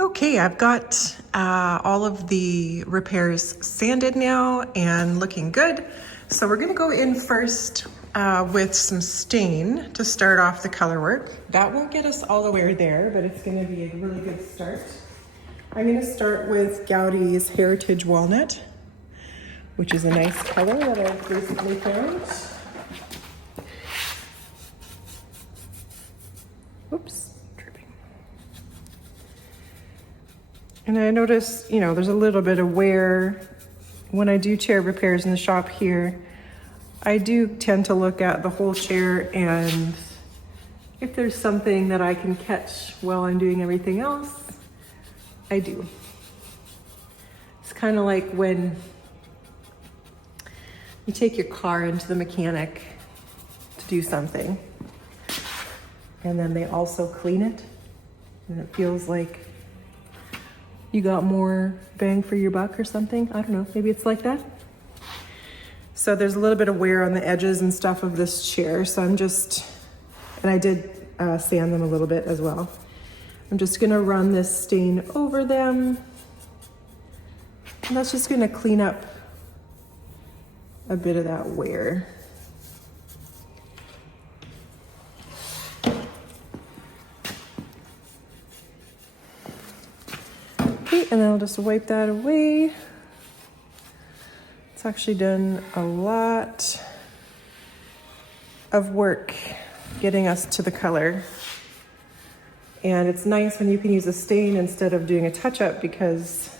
Okay, I've got all of the repairs sanded now and looking good. So we're gonna go in first with some stain to start off the color work. That won't get us all the way there, but it's gonna be a really good start. I'm gonna start with Gaudy's Heritage Walnut, which is a nice color that I've recently found. Oops. And I notice, you know, there's a little bit of wear. When I do chair repairs in the shop here, I do tend to look at the whole chair, and if there's something that I can catch while I'm doing everything else, I do. It's kind of like when you take your car into the mechanic to do something, and then they also clean it, and it feels like you got more bang for your buck or something. I don't know, maybe it's like that. So there's a little bit of wear on the edges and stuff of this chair. So I'm just, and I did sand them a little bit as well. I'm just gonna run this stain over them. And that's just gonna clean up a bit of that wear. And then I'll just wipe that away. It's actually done a lot of work getting us to the color. And it's nice when you can use a stain instead of doing a touch-up, because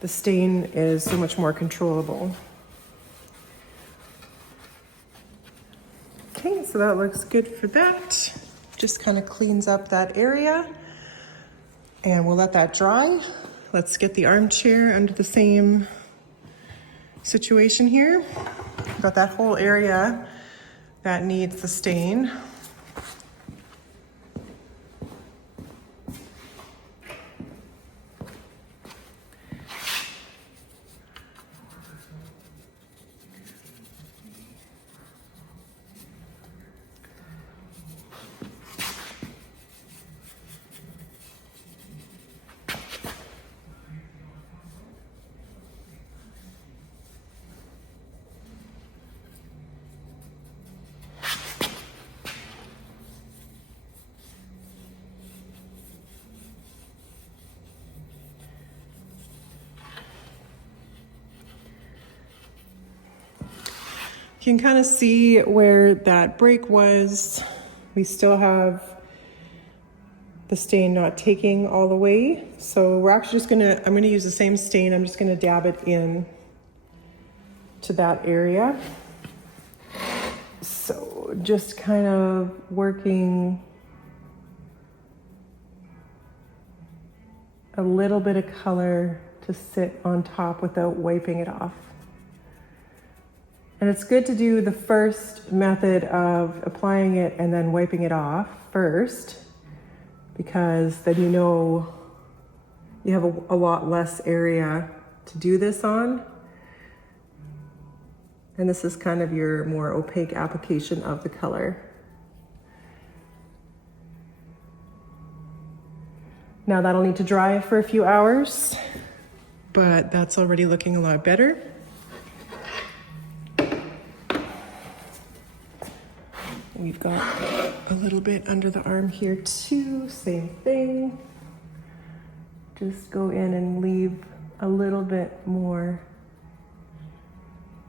the stain is so much more controllable. Okay, so that looks good for that. Just kind of cleans up that area. And we'll let that dry. Let's get the armchair under the same situation here. Got that whole area that needs the stain. You can kind of see where that break was. We still have the stain not taking all the way. So we're actually just I'm gonna use the same stain. I'm just gonna dab it in to that area. So just kind of working a little bit of color to sit on top without wiping it off. And it's good to do the first method of applying it and then wiping it off first, because then you know you have a lot less area to do this on. And this is kind of your more opaque application of the color. Now that'll need to dry for a few hours, but that's already looking a lot better. We've got a little bit under the arm here too, same thing. Just go in and leave a little bit more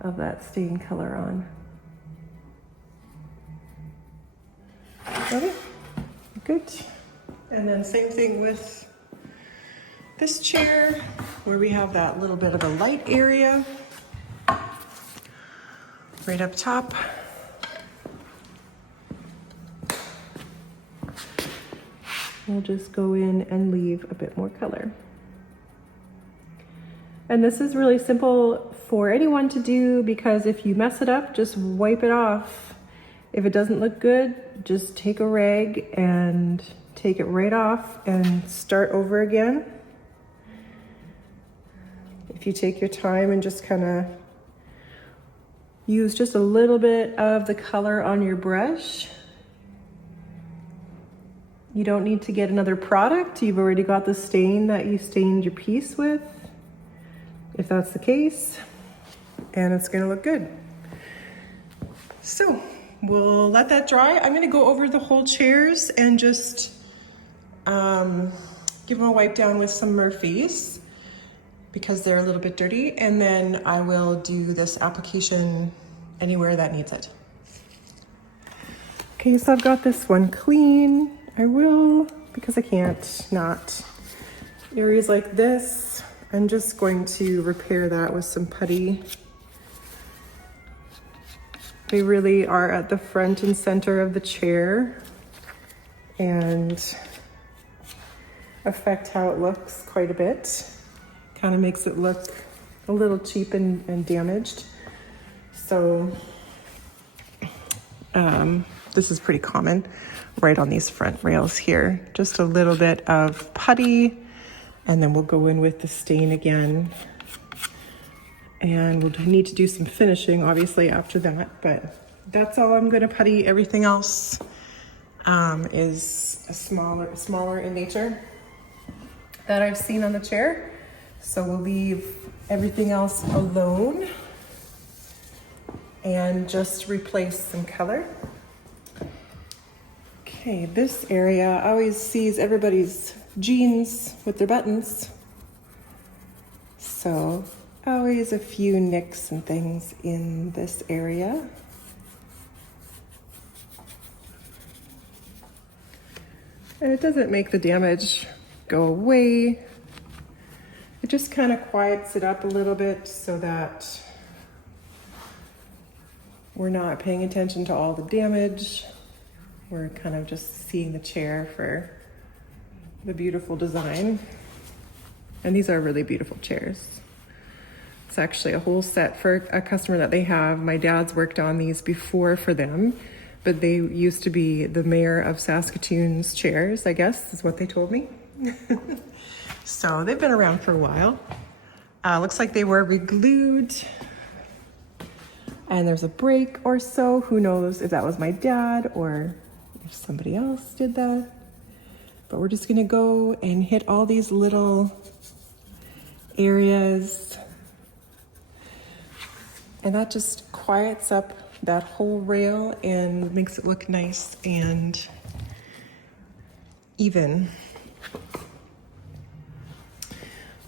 of that stain color on. Okay, good. And then same thing with this chair, where we have that little bit of a light area right up top. We'll just go in and leave a bit more color. And this is really simple for anyone to do, because if you mess it up, just wipe it off. If it doesn't look good, just take a rag and take it right off and start over again. If you take your time and just kind of use just a little bit of the color on your brush. You don't need to get another product. You've already got the stain that you stained your piece with, if that's the case, and it's gonna look good. So we'll let that dry. I'm gonna go over the whole chairs and just give them a wipe down with some Murphy's, because they're a little bit dirty, and then I will do this application anywhere that needs it. Okay, so I've got this one clean. I will, because I can't not. Areas like this, I'm just going to repair that with some putty. They really are at the front and center of the chair and affect how it looks quite a bit. Kind of makes it look a little cheap and damaged. So this is pretty common right on these front rails here. Just a little bit of putty, and then we'll go in with the stain again. And we'll need to do some finishing obviously after that, but that's all I'm gonna putty. Everything else is smaller in nature that I've seen on the chair. So we'll leave everything else alone and just replace some color. Okay, this area always sees everybody's jeans with their buttons. So always a few nicks and things in this area. And it doesn't make the damage go away. It just kind of quiets it up a little bit so that we're not paying attention to all the damage. We're kind of just seeing the chair for the beautiful design. And these are really beautiful chairs. It's actually a whole set for a customer that they have. My dad's worked on these before for them, but they used to be the mayor of Saskatoon's chairs, I guess, is what they told me. So they've been around for a while. Looks like they were reglued. And there's a break or so. Who knows if that was my dad or if somebody else did that. But we're just gonna go and hit all these little areas. And that just quiets up that whole rail and makes it look nice and even.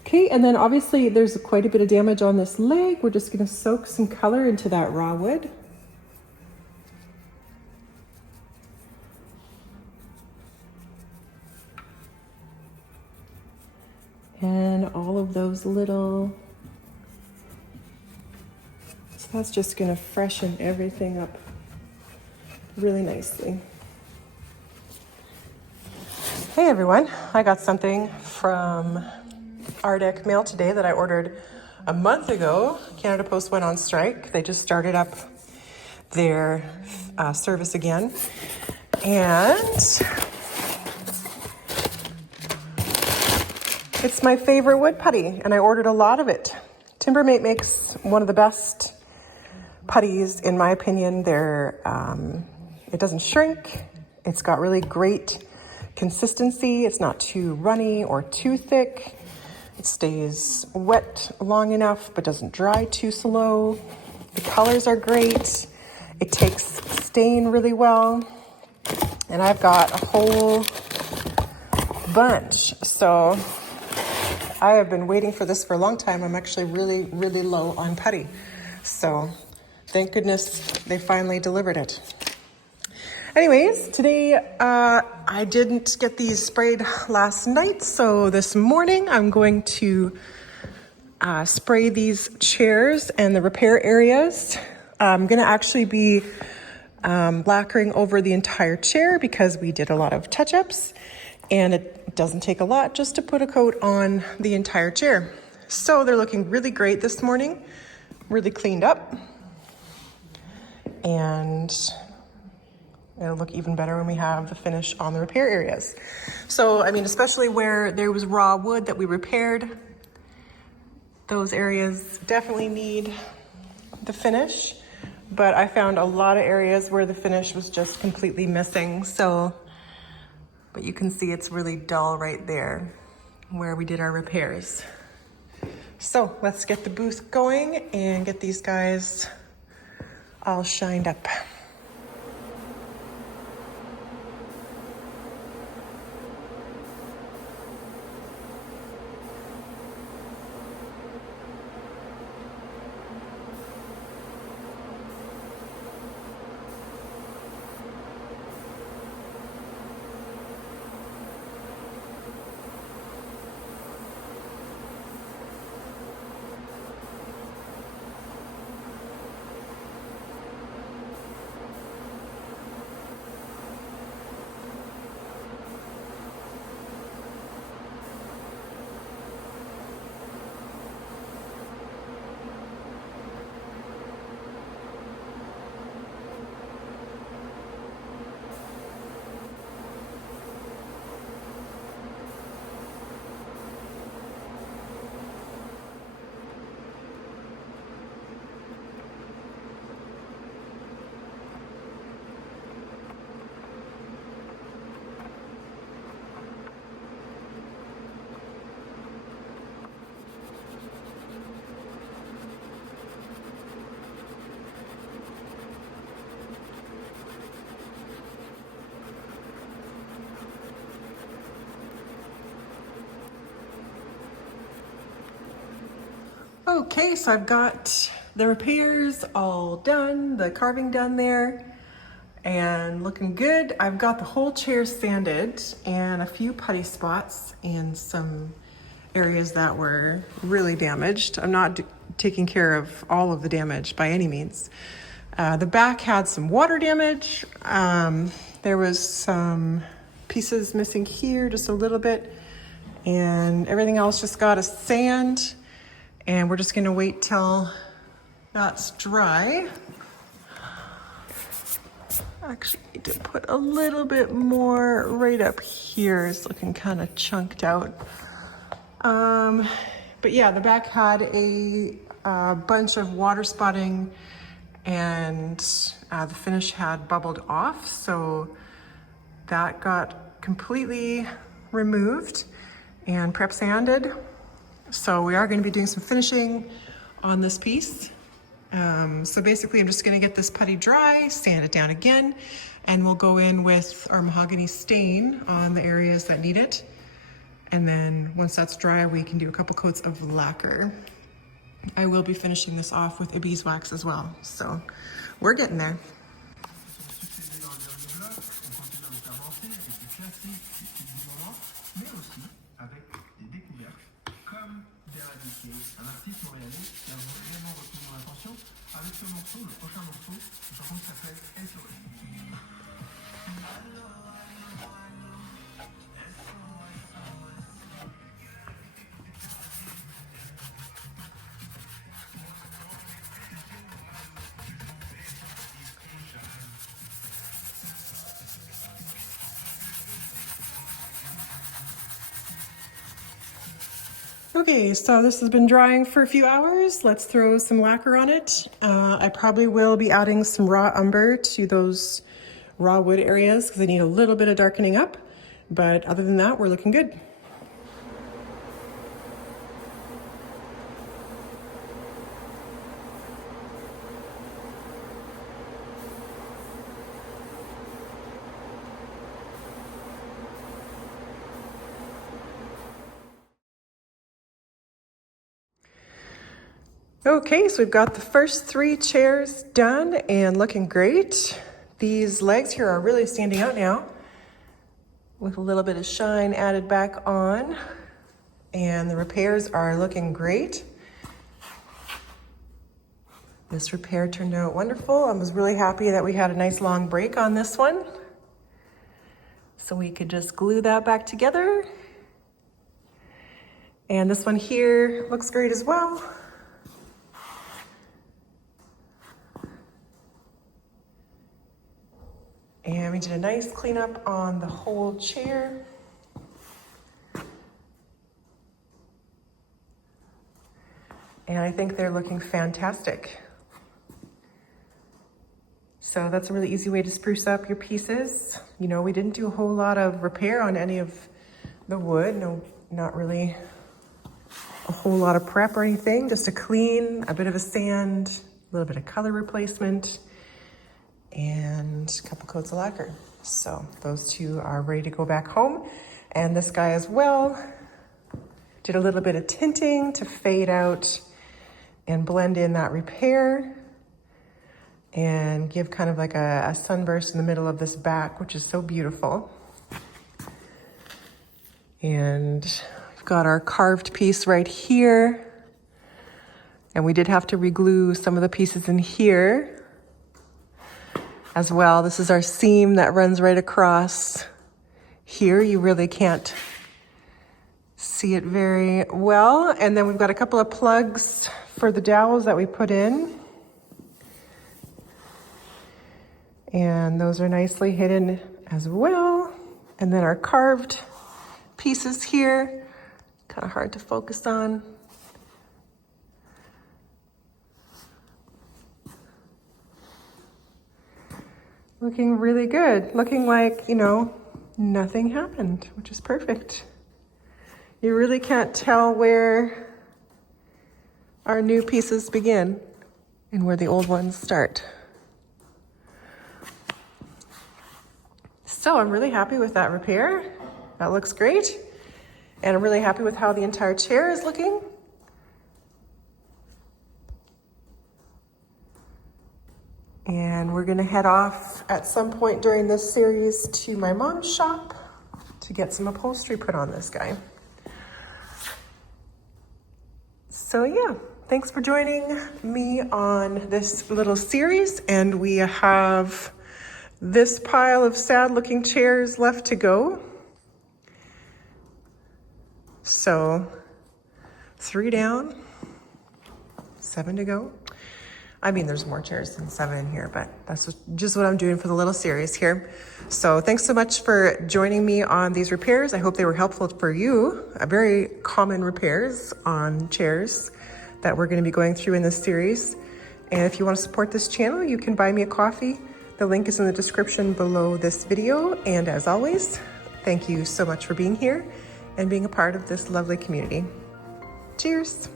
Okay, and then obviously there's quite a bit of damage on this leg. We're just gonna soak some color into that raw wood. and all of those little, so that's just gonna freshen everything up really nicely. Hey everyone, I got something from Arctic Mail today that I ordered a month ago. Canada Post went on strike. They just started up their service again. And it's my favorite wood putty, and I ordered a lot of it. Timbermate makes one of the best putties, in my opinion. It doesn't shrink. It's got really great consistency. It's not too runny or too thick. It stays wet long enough but doesn't dry too slow. The colors are great. It takes stain really well. And I've got a whole bunch. So I have been waiting for this for a long time. I'm actually really, really low on putty. So thank goodness they finally delivered it. Anyways, today I didn't get these sprayed last night, so this morning I'm going to spray these chairs and the repair areas. I'm going to actually be lacquering over the entire chair because we did a lot of touch-ups, and it doesn't take a lot just to put a coat on the entire chair. So they're looking really great this morning, really cleaned up, and it'll look even better when we have the finish on the repair areas. So, I mean, especially where there was raw wood that we repaired, those areas definitely need the finish. But I found a lot of areas where the finish was just completely missing. So, but you can see it's really dull right there where we did our repairs. So let's get the booth going and get these guys all shined up. Okay, so I've got the repairs all done, the carving done there, and looking good. I've got the whole chair sanded and a few putty spots in some areas that were really damaged. I'm not taking care of all of the damage by any means. The back had some water damage. There was some pieces missing here, just a little bit, and everything else just got a sand. And we're just gonna wait till that's dry. Actually, need to put a little bit more right up here. It's looking kind of chunked out. But yeah, the back had a bunch of water spotting, and the finish had bubbled off. So that got completely removed and prep sanded. So we are going to be doing some finishing on this piece. So basically I'm just going to get this putty dry, sand it down again, and we'll go in with our mahogany stain on the areas that need it. And then once that's dry, we can do a couple coats of lacquer. I will be finishing this off with a beeswax as well. So we're getting there. femme d'éradiquer, un artiste montréalais qui a vraiment retenu mon attention avec ce morceau, le prochain morceau, une chanson qui s'appelle SOS. Okay, so this has been drying for a few hours. Let's throw some lacquer on it. I probably will be adding some raw umber to those raw wood areas because they need a little bit of darkening up. But other than that, we're looking good. Okay, so we've got the first 3 chairs done and looking great. These legs here are really standing out now with a little bit of shine added back on, and the repairs are looking great. This repair turned out wonderful. I was really happy that we had a nice long break on this one, so we could just glue that back together. And this one here looks great as well. And we did a nice cleanup on the whole chair. And I think they're looking fantastic. So that's a really easy way to spruce up your pieces. You know, we didn't do a whole lot of repair on any of the wood. No, not really a whole lot of prep or anything. Just a clean, a bit of a sand, a little bit of color replacement, and a couple coats of lacquer. So those 2 are ready to go back home. And this guy as well. Did a little bit of tinting to fade out and blend in that repair and give kind of like a sunburst in the middle of this back, which is so beautiful. And we've got our carved piece right here. And we did have to reglue some of the pieces in here as well. This is our seam that runs right across here. You really can't see it very well. And then we've got a couple of plugs for the dowels that we put in. And those are nicely hidden as well. And then our carved pieces here, kind of hard to focus on. Looking really good. Looking like, you know, nothing happened, which is perfect. You really can't tell where our new pieces begin and where the old ones start. So I'm really happy with that repair. That looks great. And I'm really happy with how the entire chair is looking. And we're gonna head off at some point during this series to my mom's shop to get some upholstery put on this guy. So yeah, thanks for joining me on this little series. And we have this pile of sad looking chairs left to go. So 3 down, 7 to go. I mean, there's more chairs than 7 in here, but that's just what I'm doing for the little series here. So thanks so much for joining me on these repairs. I hope they were helpful for you. Very common repairs on chairs that we're going to be going through in this series. And if you want to support this channel, you can buy me a coffee. The link is in the description below this video. And as always, thank you so much for being here and being a part of this lovely community. Cheers.